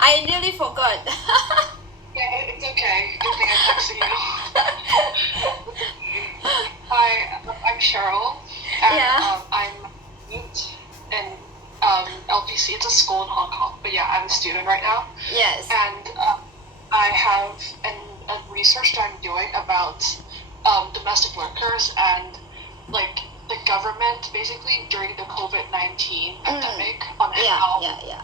I nearly forgot. Yeah, it's okay. Good thing I texted you. Hi, I'm Cheryl, and Yeah. I'm a student in LPC. It's a school in Hong Kong, but yeah, I'm a student right now, Yes. and I have a research that I'm doing about domestic workers and like the government basically during the COVID-19 pandemic on Yeah. how Yeah.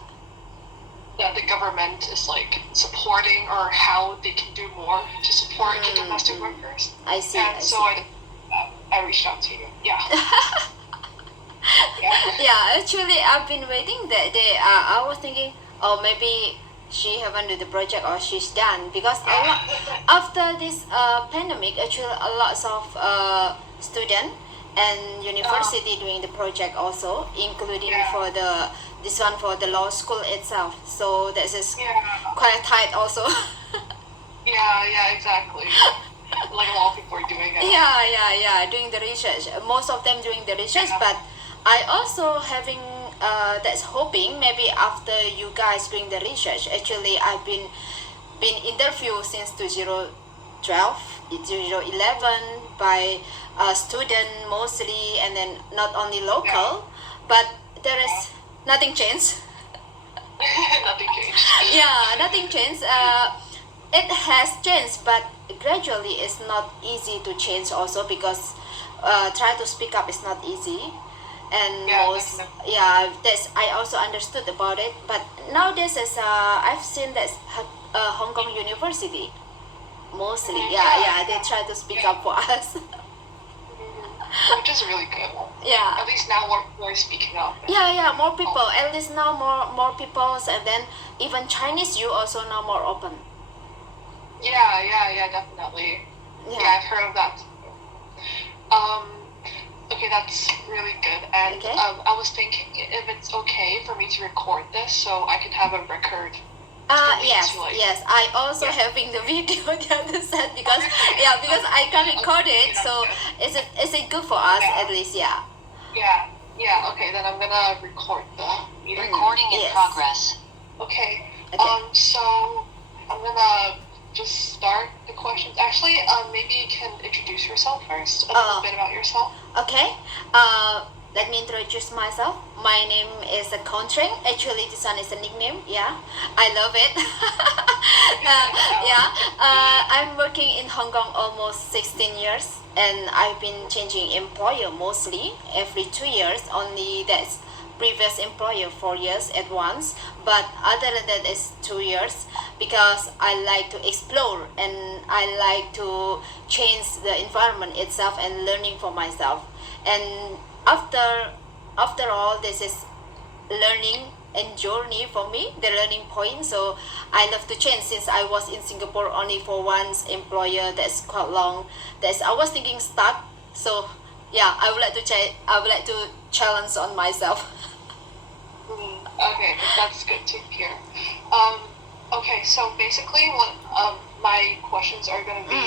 Yeah. the government is like supporting or how they can do more to support the domestic workers. I see. And I so see. I reached out to you. Yeah. Yeah. Yeah. Actually, I've been waiting that day. I was thinking, oh, maybe she haven't do the project or she's done because a lot after this pandemic, actually, a lots of student and university doing the project also, including Yeah. for the this one for the law school itself. So this is Yeah. quite tight also. Yeah, exactly. Like a lot of people are doing it. Yeah, doing the research. Most of them doing the research, Yeah. but I also having that's hoping maybe after you guys doing the research. Actually, I've been interviewed since 2012, 2011 by a student mostly, and then not only local, but there is nothing changed. Nothing changed. Yeah, nothing changed. It has changed, but gradually it's not easy to change also because try to speak up is not easy, and Yeah, most definitely. yeah that's I also understood about it. But nowadays is I've seen that Hong Kong University mostly yeah they try to speak Yeah. up for us. Which is really good. Yeah. At least now more people are speaking up. Yeah, more people. At least now more peoples, and then even Chinese you also now more open. Yeah, definitely. Yeah, I've heard of that. Um, okay, that's really good. And Okay. I was thinking if it's okay for me to record this so I can have a record. Yes, to, like, yes. I also Yeah. having the video the other side because yeah because I can record it. Okay, So that's is it good for us Yeah. at least? Yeah. Yeah, okay, then I'm gonna record the meeting. Recording in Yes. progress. Okay. Okay. So I'm gonna just start the questions. Actually, maybe you can introduce yourself first. A little bit about yourself. Okay. Let me introduce myself. My name is Contrang. Actually, this one is a nickname. Yeah, I love it. Yeah. I'm working in Hong Kong almost 16 years, and I've been changing employer mostly every 2 years. Only that's previous employer 4 years at once, but other than that is 2 years because I like to explore and I like to change the environment itself and learning for myself. And after all, this is learning and journey for me, the learning point. So I love to change since I was in Singapore only for one employer. That's quite long. That's I was thinking stuck. So yeah, I would like to I would like to challenge on myself. Okay, that's good to hear. Okay, so basically, what my questions are going to be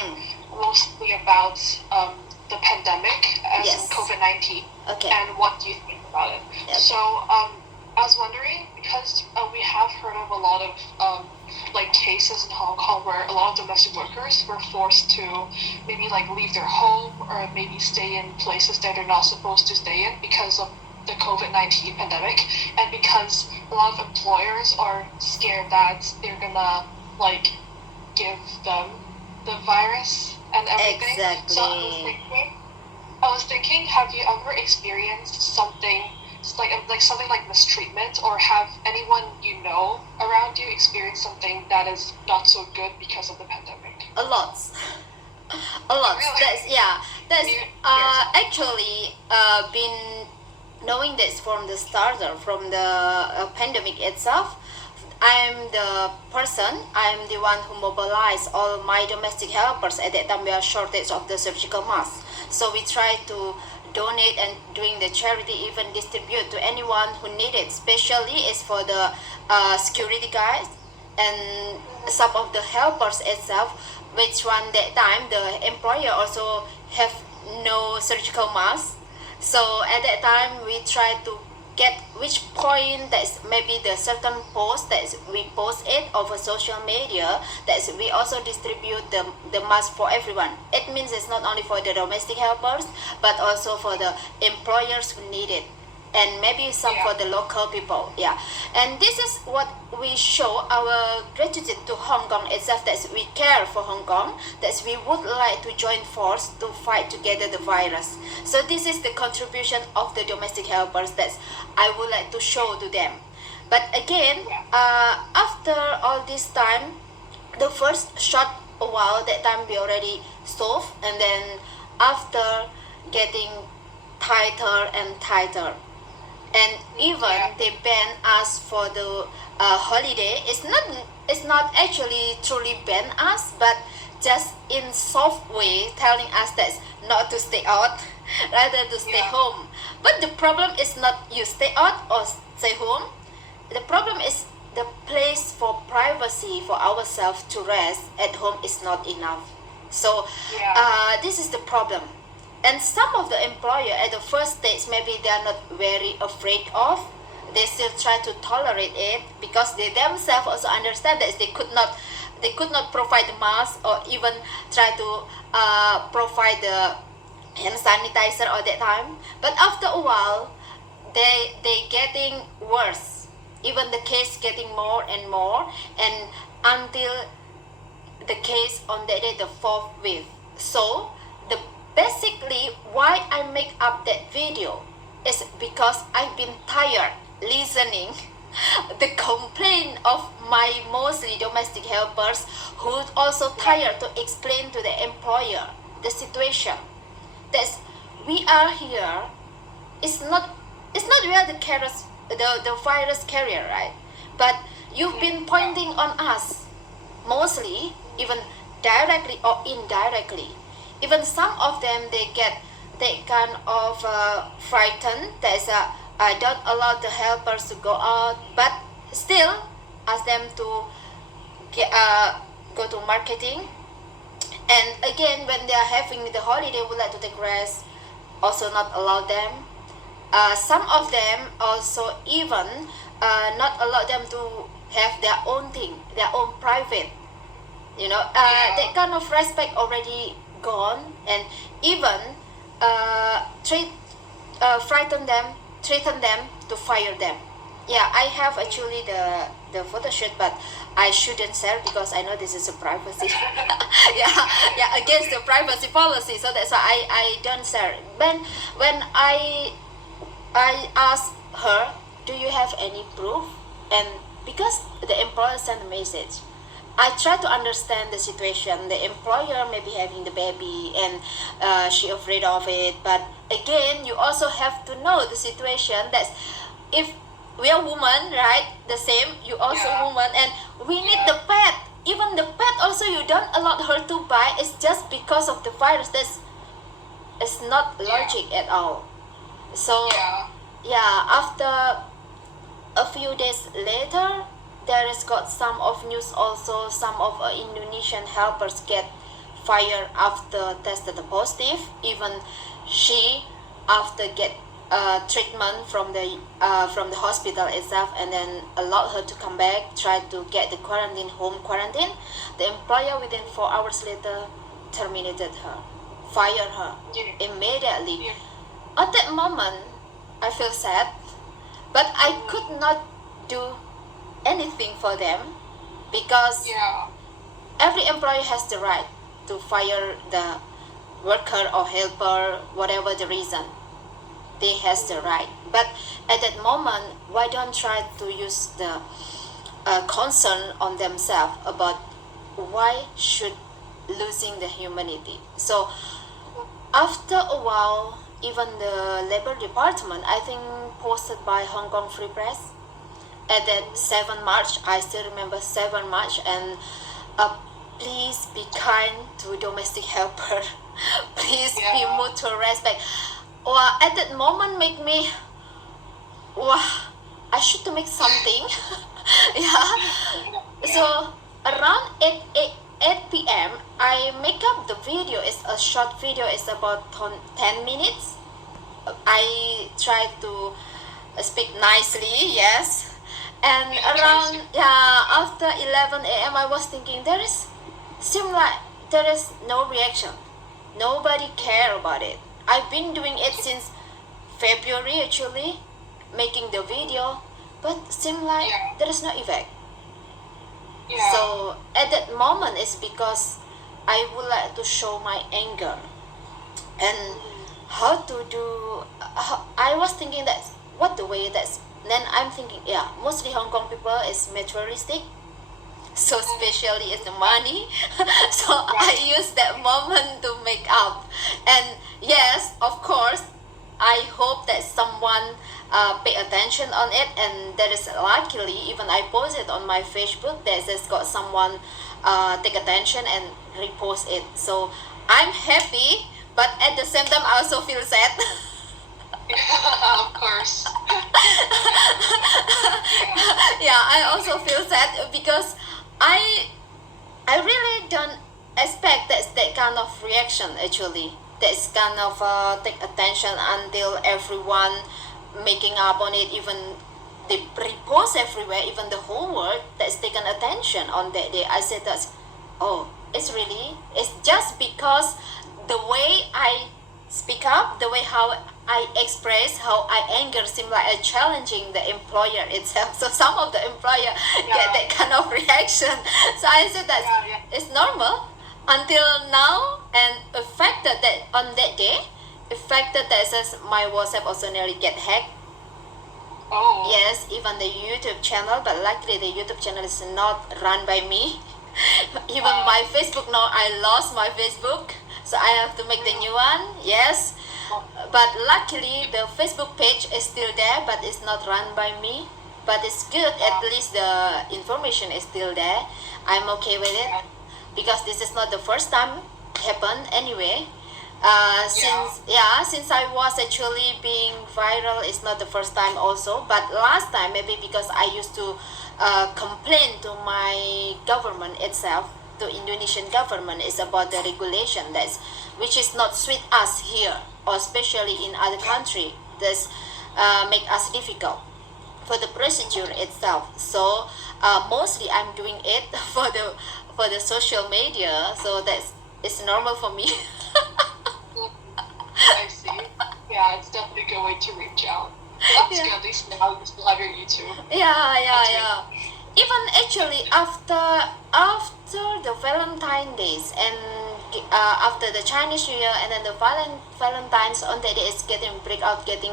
mostly about the pandemic as in Yes. COVID-19 Okay. and what do you think about it. Okay. So I was wondering because we have heard of a lot of like cases in Hong Kong where a lot of domestic workers were forced to maybe like leave their home or maybe stay in places that they're not supposed to stay in because of the COVID-19 pandemic, and because a lot of employers are scared that they're gonna like give them the virus and everything. Exactly. So I was thinking, have you ever experienced something like something like mistreatment, or have anyone you know around you experienced something that is not so good because of the pandemic? A lot. A lot. Really? That's yeah. That's You- actually been knowing this from the starter from the pandemic itself. I'm the person. I'm the one who mobilized all my domestic helpers. At that time, we are shortage of the surgical mask, so we try to donate and doing the charity, even distribute to anyone who need it. Especially is for the security guys and some of the helpers itself, which one that time the employer also have no surgical mask. So at that time we try to get which point that's maybe the certain post that we post it over social media, that we also distribute the mask for everyone. It means it's not only for the domestic helpers but also for the employers who need it, and maybe some for the local people. Yeah, and this is what we show our gratitude to Hong Kong itself, that we care for Hong Kong, that we would like to join force to fight together the virus. So this is the contribution of the domestic helpers that I would like to show to them. But again, after all this time, the first short while that time we already solved, and then after getting tighter and tighter, and even they ban us for the holiday. It's not actually truly ban us, but just in soft way telling us that not to stay out rather to stay home. But the problem is not you stay out or stay home. The problem is the place for privacy for ourselves to rest at home is not enough. So this is the problem. And some of the employer at the first stage, maybe they are not very afraid of. They still try to tolerate it because they themselves also understand that they could not provide the mask or even try to provide the hand sanitizer all that time. But after a while, they getting worse. Even the case getting more and more, and until the case on that day, the fourth wave. So the basically why I make up that video is because I've been tired listening the complaint of my mostly domestic helpers, who also tired to explain to the employer the situation. That we are here, it's not we are the carriers, the virus carrier, right? But you've been pointing on us mostly, even directly or indirectly. Even some of them, they get kind of frightened. There's I don't allow the helpers to go out, but still ask them to go to marketing. And again, when they are having the holiday, would like to take rest, also not allow them. Some of them also even not allow them to have their own thing, their own private. That kind of respect already gone, and even frighten them, threaten them to fire them. Yeah, I have actually the photo shoot, but I shouldn't share because I know this is a privacy. yeah, against the privacy policy. So that's why I don't share. When I asked her, do you have any proof? And because the employer sent a message, I try to understand the situation. The employer may be having the baby and she afraid of it. But again, you also have to know the situation that if we are woman, right? The same, you also woman, and we need the pet. Even the pet also you don't allow her to buy. It's just because of the virus. It's not logic at all. So after a few days later, there is got some of news also. Some of Indonesian helpers get fired after tested positive. Even she, after get treatment from the hospital itself, and then allowed her to come back, try to get the home quarantine. The employer within 4 hours later terminated her, fired her immediately. At that moment, I feel sad, but I could not do anything for them because every employer has the right to fire the worker or helper, whatever the reason. They has the right. But at that moment, why don't try to use the concern on themselves about why should losing the humanity. So after a while, even the labor department, I think posted by Hong Kong Free Press at that 7 March, I still remember 7 March, and please be kind to domestic helper. Please be mutual respect. At that moment make me, I should to make something. So around 8 p.m. I make up the video. It's a short video. It's about 10 minutes. I try to speak nicely, yes. And Yeah, tries to. around, yeah, after 11 a.m., I was thinking seem like there is no reaction. Nobody care about it. I've been doing it since February actually, making the video, but seem like Yeah, there is no effect. yeah, So at that moment, it's because I would like to show my anger and how to do. I was thinking that what the way that's. Then I'm thinking, yeah, mostly Hong Kong people is materialistic, so especially is the money. So I right. use that moment to make up. And yes, of course, I hope that someone pay attention on it, and that is luckily even I posted on my Facebook that has got someone take attention and repost it. So I'm happy, but at the same time I also feel sad. Yeah, of course. Yeah, Yeah, I also feel sad because I I really don't expect that kind of reaction actually. That's kind of take attention until everyone making up on it, even they repost everywhere, even the whole world that's taken attention on that day. I said that, oh, it's just because the way I speak up, the way how I express, how I anger seem like I challenging the employer itself. So some of the employer get yeah, that kind of reaction. So I said that yeah, yeah. it's normal until now, and affected that on that day, affected that says my WhatsApp also nearly get hacked. Oh, Yes, even the YouTube channel, but luckily the YouTube channel is not run by me. Even wow. my Facebook now, I lost my Facebook, so I have to make the new one. Yes, but luckily the Facebook page is still there, but it's not run by me. But it's good, at Wow. least the information is still there. I'm okay with it Yeah, because this is not the first time happened anyway. yeah, Since I was actually being viral, it's not the first time also, but last time maybe because I used to complain to my government itself, to Indonesian government, is about the regulation that's which is not suit us here, or especially in other yeah. country. This make us difficult for the procedure Mhm. itself. So mostly I'm doing it for the social media. So that's it's normal for me. Mhm. I see. Yeah, it's definitely a good way to reach out. That's Yeah, good. At least now you still have your YouTube. yeah, That's good. yeah. Even actually after the Valentine days and after the Chinese New Year, and then the Valentine's on that day is getting break out, getting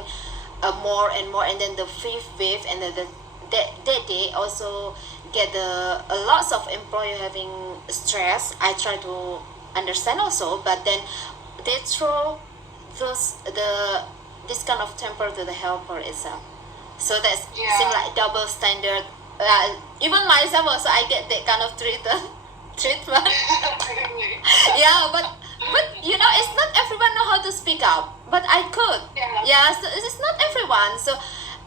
more and more, and then the fifth wave, and then that day also get a lots of employer having stress. I try to understand also, but then they throw the this kind of temper to the helper itself. So that's seem Yeah. like double standard. Even myself also, I get that kind of treatment. Really. Yeah, but it's not everyone know how to speak up. But I could. Yeah. Yeah, so it's not everyone. So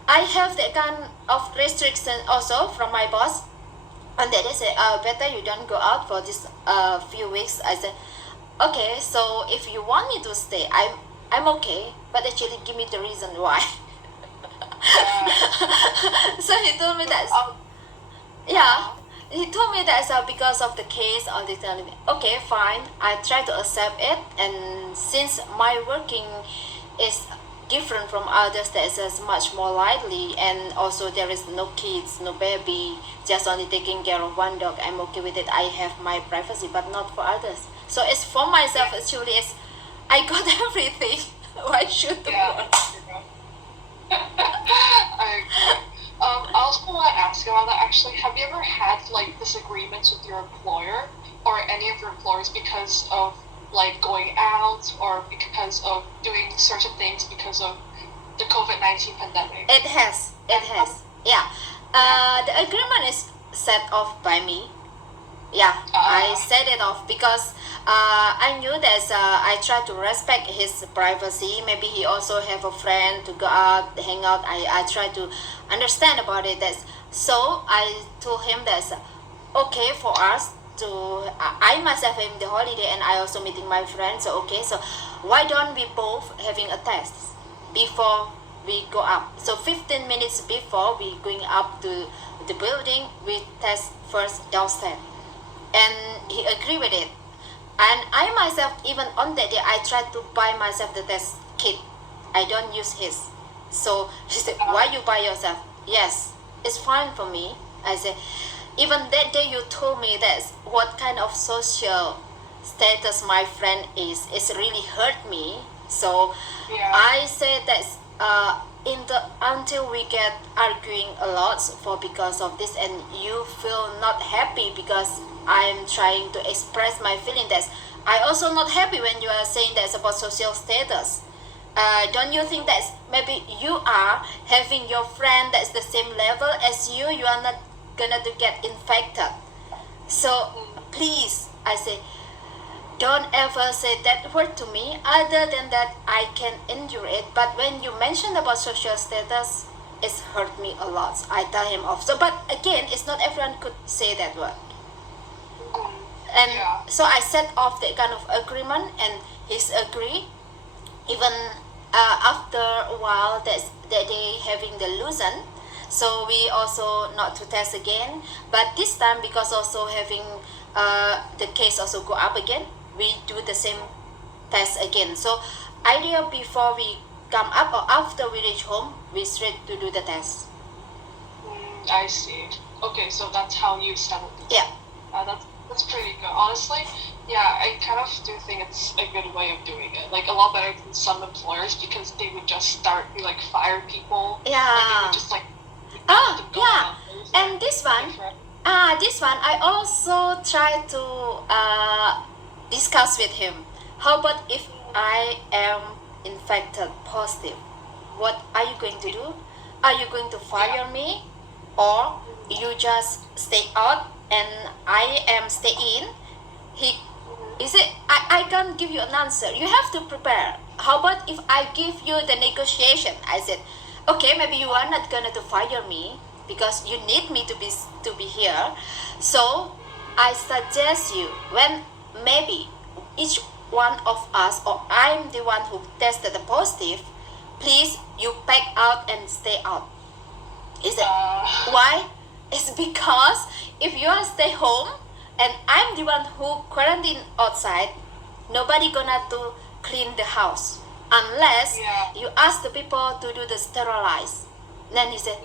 I have that kind of restriction also from my boss. And then they say, better you don't go out for this few weeks. I said, okay. So if you want me to stay, I'm okay. But actually, give me the reason why. Yeah. So he told me So, that, yeah, uh-huh. he told me that's because of the case on the television. Okay, fine. I try to accept it, and since my working is different from others, that is much more lightly, and also there is no kids, no baby, just only taking care of one dog. I'm okay with it. I have my privacy, but not for others. So it's for Yeah. myself. Actually, it's I got everything. Why should the Yeah. world? I agree. I also want to ask about that actually. Have you ever had like disagreements with your employer or any of your employers because of like going out or because of doing certain things because of the COVID-19 pandemic? It has. It has. Yeah. Yeah. The agreement is set off by me. Yeah, I Uh, set it off because I knew that I try to respect his privacy. Maybe he also have a friend to go out, hang out. I try to understand about it. So I told him that's okay for us to. I myself having the holiday, and I also meeting my friends. So okay, so why don't we both having a test before we go up. So 15 minutes before we going up to the building, we test first downstairs. And he agreed with it. And I myself, even on that day, I tried to buy myself the test kit. I don't use his. So he said, why you buy yourself? Yes, it's fine for me. I said, even that day you told me that what kind of social status my friend is, it's really hurt me. So Yeah. I said that in the until we get arguing a lot for because of this, and you feel not happy because I'm trying to express my feeling that I also not happy when you are saying that's about social status. Don't you think that maybe you are having your friend that's the same level as you are not gonna to get infected? So please, I say, don't ever say that word to me. Other than that, I can endure it. But when you mention about social status, it's hurt me a lot. I tell him off. So, but again, it's not everyone could say that word. And Yeah. so I set off that kind of agreement, and he's agree. Even after a while, that they having the loosen, so we also not to test again. But this time, because also having the case also go up again, we do the same test again. So idea before we come up or after we reach home, we straight to do the test. I see. Okay, so that's how you settled it. Yeah. That's pretty good. Honestly, yeah, I kind of do think it's a good way of doing it. Like a lot better than some employers because they would just start to like fire people. Like they Yeah. would just like Oh, let them go yeah. out. It was, And this one, different. this one I also try to discuss with him. How about if I am infected positive? What are you going to do? Are you going to fire me, or you just stay out and I am stay in? He is it? I can't give you an answer. You have to prepare. How about if I give you the negotiation? I said, okay, maybe you are not gonna to fire me because you need me to be here. So I suggest you when maybe each one of us or I'm the one who tested the positive, please you pack out and stay out. Is it why? It's because if you are stay home and I'm the one who quarantine outside, nobody gonna to clean the house unless Yeah. you ask the people to do the sterilize. Then he said,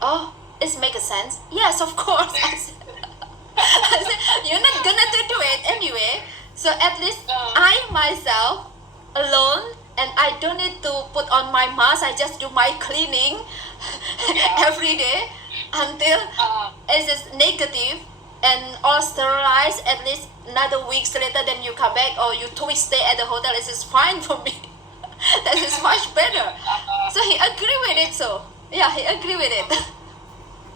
oh, it makes sense. Yes, of course. I said, you're not gonna do it anyway. So at least I myself alone, and I don't need to put on my mask. I just do my cleaning every day until it is negative and all sterilized. At least another weeks later, then you come back or you 2 weeks stay at the hotel. This is fine for me. That is much better. So he agree with it. So yeah, he agree with it.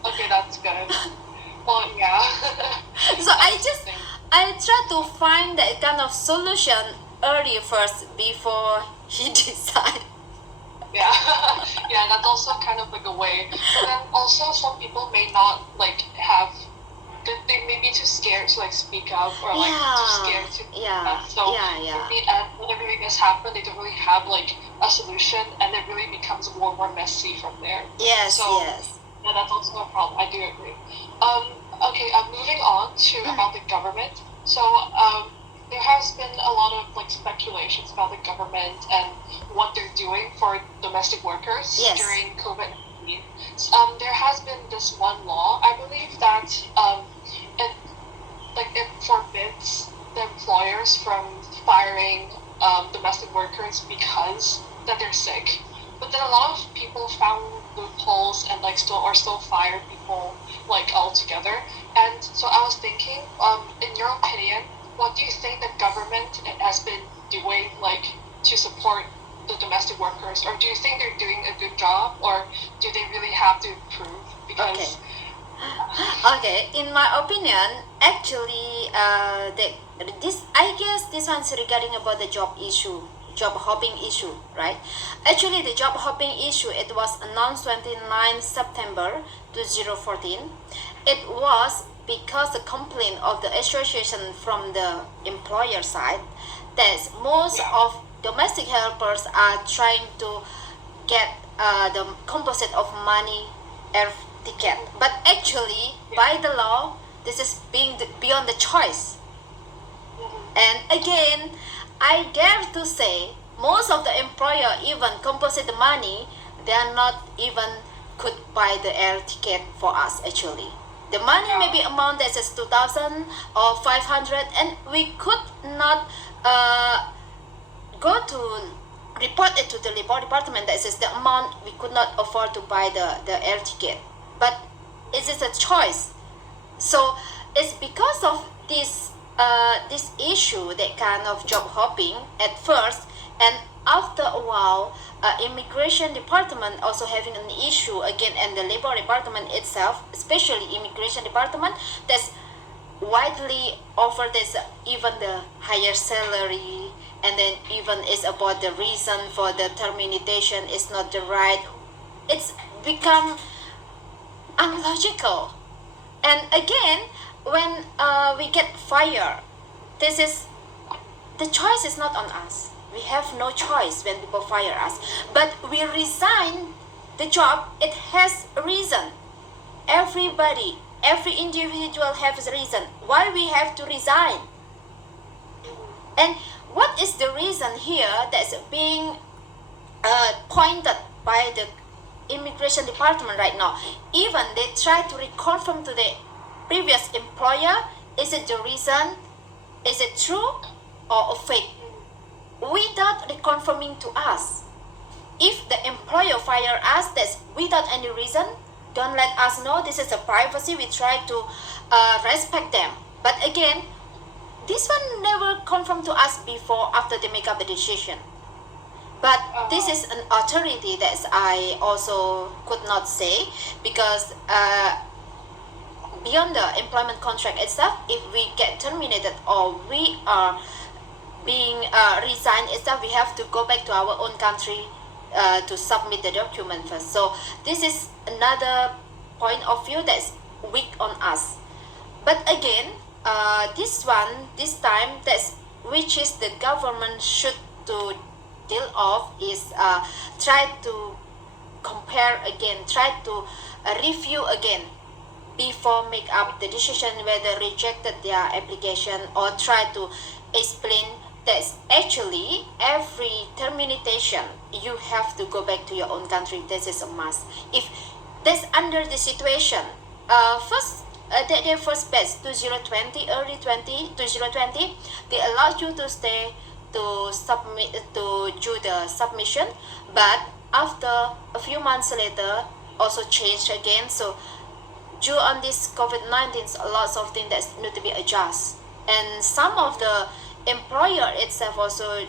Okay, that's good. Well, yeah. So I try to find that kind of solution early first before he decide. Yeah, yeah, that's also kind of like a way. But then also some people may not like have. They may be too scared to like speak up or like too scared to. Yeah, So yeah. in the end, when everything has happened, they don't really have like a solution, and it really becomes more and more messy from there. Yes, So yes. yeah, that's also a problem. I do agree. Okay. Moving on to about the government. So there has been a lot of like speculations about the government and what they're doing for domestic workers Yes. during COVID-19. There has been this one law, I believe, that it forbids the employers from firing domestic workers because that they're sick. But then a lot of people found loopholes and like still fire people like altogether. And so I was thinking, in your opinion, what do you think the government has been doing like to support the domestic workers, or do you think they're doing a good job, or do they really have to improve? Because Okay, in my opinion, actually, this I guess this one's regarding about the job issue, job hopping issue, right? Actually, the job hopping issue it was announced 29 September 2014. It was because the complaint of the association from the employer side that most of domestic helpers are trying to get the composite of money air ticket. But actually, by the law, this is being beyond the choice. And again, I dare to say most of the employer even composite the money, they are not even could buy the air ticket for us actually. The money maybe amount that is 2,000 or 500, and we could not go to report it to the labor department that says the amount we could not afford to buy the air ticket. But it is a choice. So it's because of this issue, that kind of job hopping at first, and after a while, immigration department also having an issue again, and the labor department itself, especially immigration department, that's widely offer this even the higher salary, and then even is about the reason for the termination is not the right. It's become unlogical. And again, when we get fired, this is the choice is not on us. We have no choice when people fire us, but we resign the job. It has a reason. Everybody, every individual has a reason why we have to resign. And what is the reason here that's being pointed by the immigration department right now? Even they try to reconfirm to the previous employer, is it the reason, is it true or a fake, without reconfirming to us. If the employer fire us, that's without any reason, don't let us know. This is a privacy, we try to respect them. But again, this one never confirmed to us before after they make up the decision. But this is an authority that I also could not say, because beyond the employment contract itself, if we get terminated or we are being resigned itself, we have to go back to our own country to submit the document first. So this is another point of view that's weak on us. But again, this time, that's which is the government should to deal of is try to compare again, try to review again before make up the decision whether rejected their application, or try to explain that actually every termination you have to go back to your own country. This is a must. If that's under the situation, first their first batch 2020, early 2020, they allowed you to stay to submit to do the submission, but after a few months later also changed again. So due on this COVID-19, lots of things that need to be adjusted, and some of the employer itself also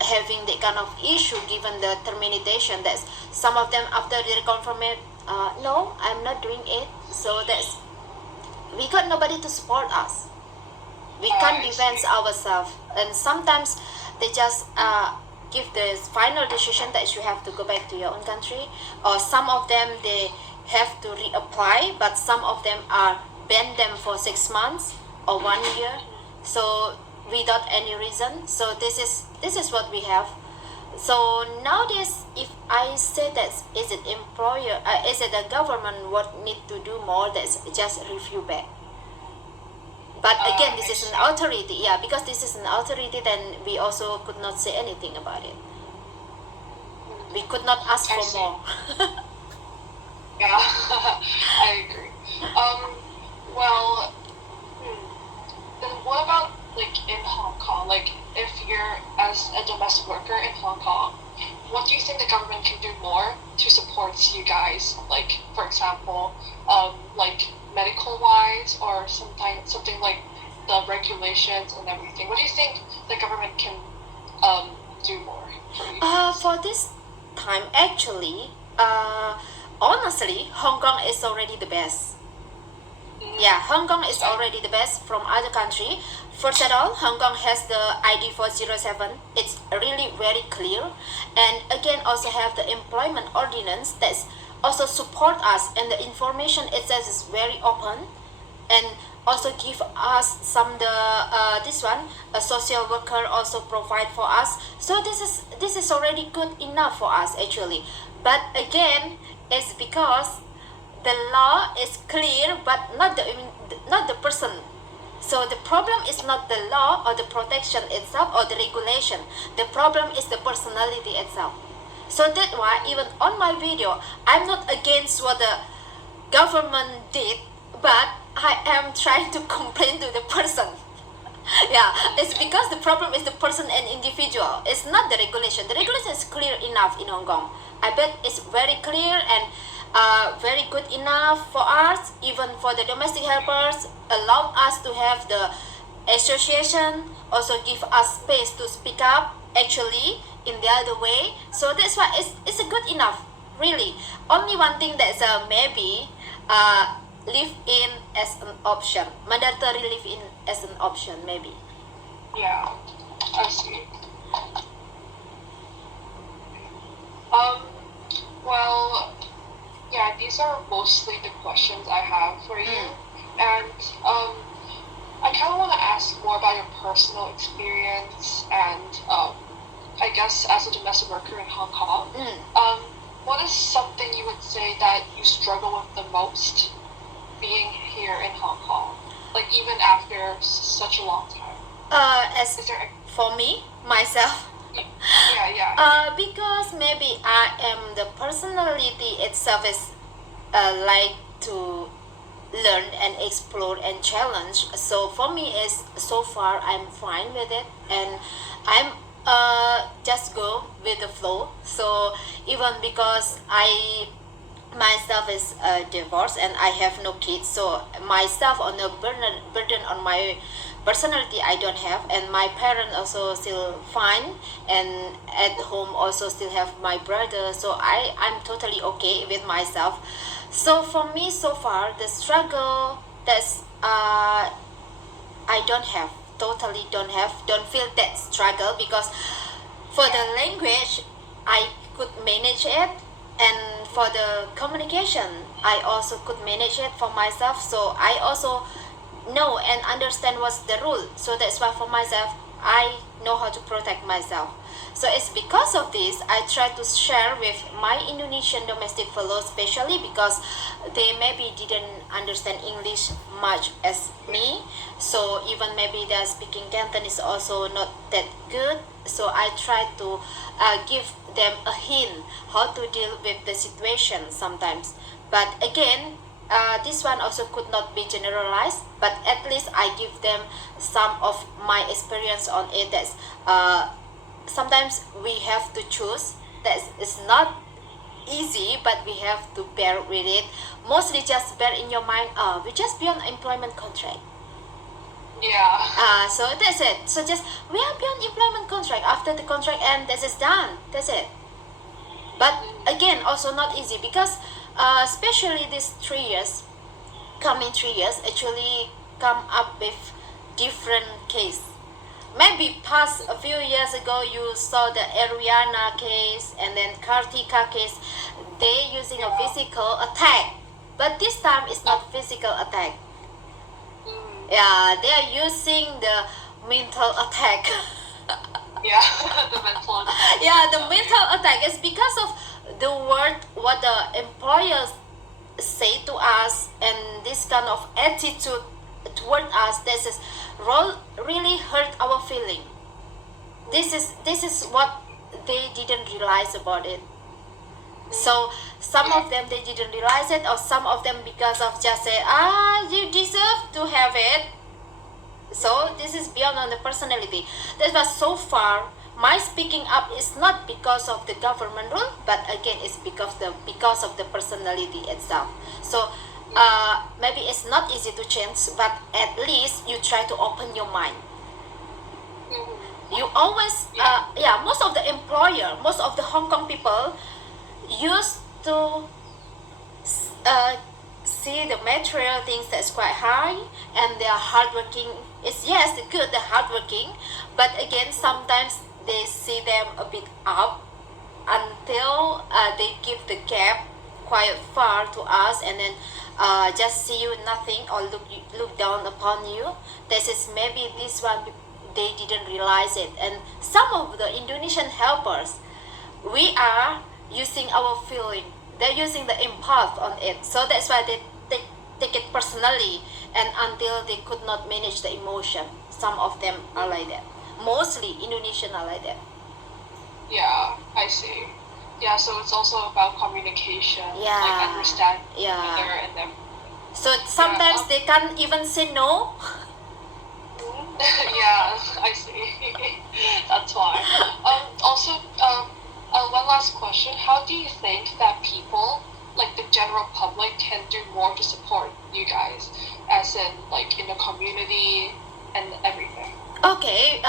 having the kind of issue given the termination. That some of them after they confirm it, no, I'm not doing it. So that's, we got nobody to support us. We can't defend ourselves, and sometimes they just give the final decision that you have to go back to your own country, or some of them they have to reapply, but some of them are banned them for 6 months or 1 year, so without any reason. So this is what we have. So nowadays, if I say that, is it employer, is it the government what need to do more? That's just review back. But again, this is an authority, yeah, because this is an authority, then we also could not say anything about it. We could not ask for more. Yeah, I agree. Well, then what about like in Hong Kong? Like, if you're as a domestic worker in Hong Kong, what do you think the government can do more to support you guys? Like, for example, like medical wise, or something like the regulations and everything. What do you think the government can do more for you guys? For this time, actually, honestly, Hong Kong is already the best. Yeah, Hong Kong is already the best from other country. First of all, Hong Kong has the ID 407. It's really very clear, and again also have the employment ordinance that's also support us, and the information itself is very open, and also give us some the this one a social worker also provide for us. So this is already good enough for us actually. But again, it's because the law is clear but not the person. So the problem is not the law or the protection itself or the regulation. The problem is the personality itself. So that's why even on my video, I'm not against what the government did, but I am trying to complain to the person. Yeah, it's because the problem is the person and individual. It's not the regulation. The regulation is clear enough in Hong Kong. I bet it's very clear and very good enough for us, even for the domestic helpers, allow us to have the association, also give us space to speak up actually in the other way. So that's why it's a good enough, really. Only one thing that's maybe live in as an option, mandatory live in as an option maybe. Yeah, I see. Well, yeah, these are mostly the questions I have for you. And I kind of want to ask more about your personal experience and I guess as a domestic worker in Hong Kong. What is something you would say that you struggle with the most being here in Hong Kong? Like even after such a long time. As Is there for me myself, because maybe I am the personality itself is like to learn and explore and challenge. So for me is so far I'm fine with it and I'm just go with the flow. So even because I myself is divorced and I have no kids, so myself on the burden on my personality I don't have, and my parents also still fine, and at home also still have my brother, so I'm totally okay with myself. So for me so far the struggle that's I don't have, totally don't feel that struggle, because for the language I could manage it, and for the communication I also could manage it for myself. So I also know and understand what's the rule. So that's why for myself I know how to protect myself. So it's because of this I try to share with my Indonesian domestic fellows, especially because they maybe didn't understand English much as me. So even maybe their speaking Cantonese also not that good. So I try to give them a hint how to deal with the situation sometimes. But again, this one also could not be generalized, but at least I give them some of my experience on it. That's sometimes we have to choose. That is not easy, but we have to bear with it. Mostly just bear in your mind, we just beyond employment contract. Yeah. So that's it. So just we are beyond employment contract. After the contract end, this is done. That's it. But again, also not easy, because especially these 3 years, coming 3 years, actually come up with different case. Maybe past a few years ago you saw the Ariana case and then Kartika case. They using a physical attack, but this time it's not physical attack. Yeah, they are using the mental attack. Yeah, the mental attack. Yeah, the mental attack is because of the word what the employers say to us, and this kind of attitude toward us. This is really hurt our feeling. This is what they didn't realize about it. So some of them they didn't realize it, or some of them because of just say, you deserve to have it. So this is beyond on the personality. That's why so far my speaking up is not because of the government rule, but again it's because of the personality itself. So maybe it's not easy to change, but at least you try to open your mind. You always most of the employer, most of the Hong Kong people used to see the material things that's quite high, and they are hardworking. It's yes good, they're hardworking, but again sometimes they see them a bit up until they give the gap quite far to us, and then just see you nothing or look down upon you. This is maybe this one they didn't realize it. And some of the Indonesian helpers, we are using our feeling, they're using the impulse on it, so that's why they take it personally, and until they could not manage the emotion. Some of them are like that, mostly Indonesian are like that. Yeah, I see. Yeah, so it's also about communication, like understanding each other and then. So sometimes they can't even say no. Yeah, I see. That's why. Also, one last question. How do you think that people, like the general public, can do more to support you guys, as in like in the community and everything? Okay,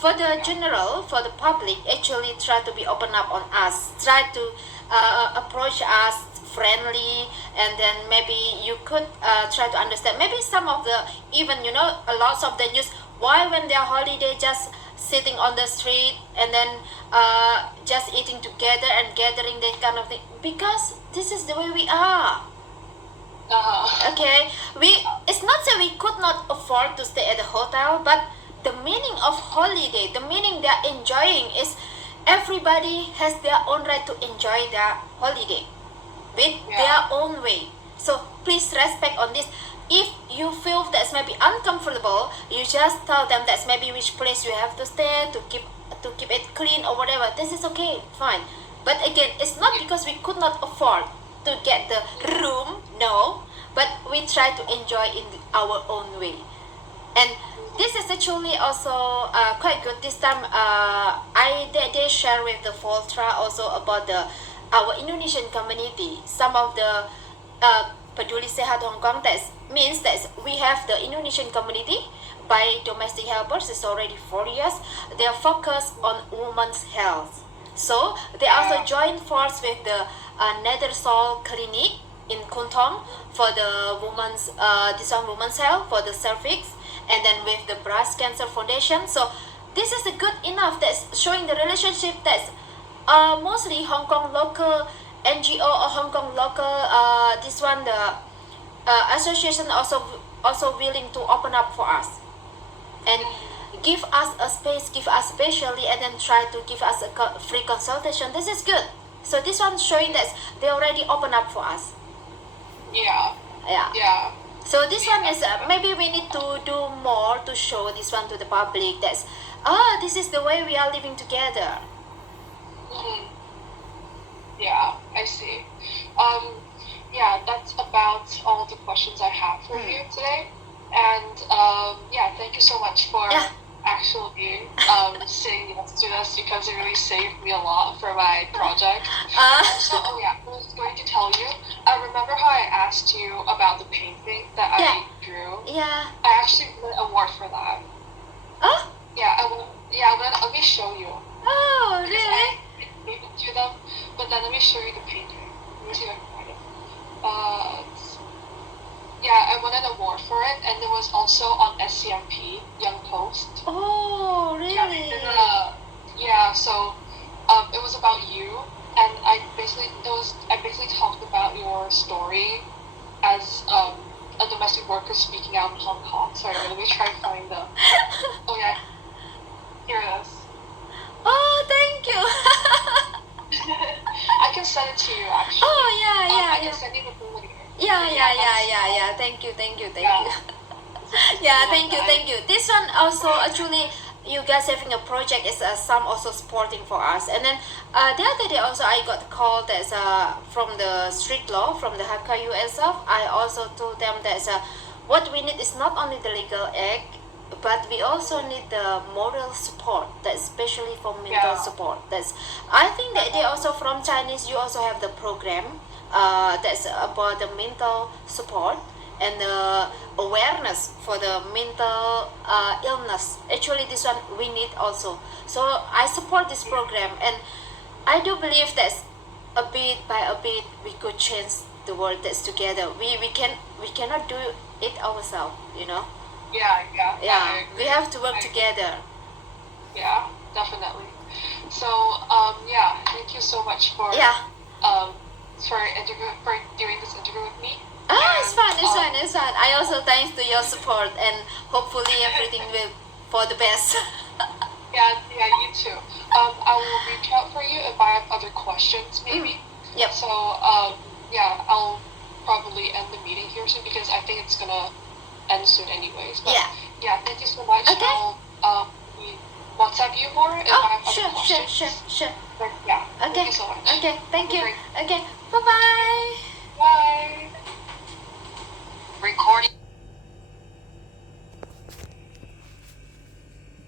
for the general, for the public, actually try to be open up on us, try to approach us friendly, and then maybe you could try to understand. Maybe some of the, even a lot of the news, why when they're holiday just sitting on the street and then just eating together and gathering, that kind of thing, because this is the way we are. Okay, it's not that we could not afford to stay at a hotel, but the meaning of holiday, the meaning they're enjoying is everybody has their own right to enjoy their holiday with their own way. So please respect on this. If you feel that's maybe uncomfortable, you just tell them that's maybe which place you have to stay to keep it clean or whatever. This is okay, fine. But again, it's not because we could not afford to get the room, no, but we try to enjoy in our own way. And this is actually also quite good. This time they share with the Voltra also about the our Indonesian community. Some of the Peduli Sehat Hong Kong, that means that we have the Indonesian community by domestic helpers. It's already 4 years. They are focused on women's health. So they also join force with the Nedersol Clinic in Kuntong for the women's women's health for the cervix, and then with the breast cancer foundation. So this is a good enough that's showing the relationship that's mostly Hong Kong local NGO or Hong Kong local this one the association also willing to open up for us and give us a space, give us specially, and then try to give us a free consultation. This is good. So this one showing that they already open up for us. Yeah. So this one is maybe we need to do more to show this one to the public. That's this is the way we are living together. Yeah, I see. Yeah, that's about all the questions I have for you today. And thank you so much for actually saying yes to this, because it really saved me a lot for my project. Also, I was going to tell you, remember how I asked you about the painting that I drew? Yeah. I actually won an award for that. Oh? Let me show you. Oh, really? I gave it to them, but then let me show you the painting. Let me see if I can find it. I won an award for it, and it was also on SCMP Young Post. Oh, really? So it was about you, and I basically talked about your story as a domestic worker speaking out in Hong Kong. Sorry, let me try and find the. Oh yeah, here it is. Oh, thank you. I can send it to you actually. Oh I can send you the link. Yeah. Thank you. Yeah, thank you. This one also actually, you guys having a project is some also supporting for us. And then the other day also I got called as from the street law from the HKU itself. I also told them that what we need is not only the legal aid, but we also need the moral support, that's especially for mental support. That's I think that they also from Chinese, you also have the program that's about the mental support and the awareness for the mental illness. Actually this one we need also, so I support this program, and I do believe that a bit by a bit we could change the world. That's together we cannot do it ourselves, Yeah. We have to work together. Yeah, definitely. So thank you so much for for doing this interview with me. It's fine, And, it's fine, it's fine. I also thanks to your support and hopefully everything will for the best. Yeah, you too. I will reach out for you if I have other questions, maybe. Yep. So, yeah, I'll probably end the meeting here soon because I think it's gonna end soon anyways. But Yeah. thank you so much. Okay. I'll WhatsApp you more if I Oh, have other sure, questions. sure. But yeah, Okay. thank you so much. Okay, thank Have a you. great- Okay, bye bye. Bye.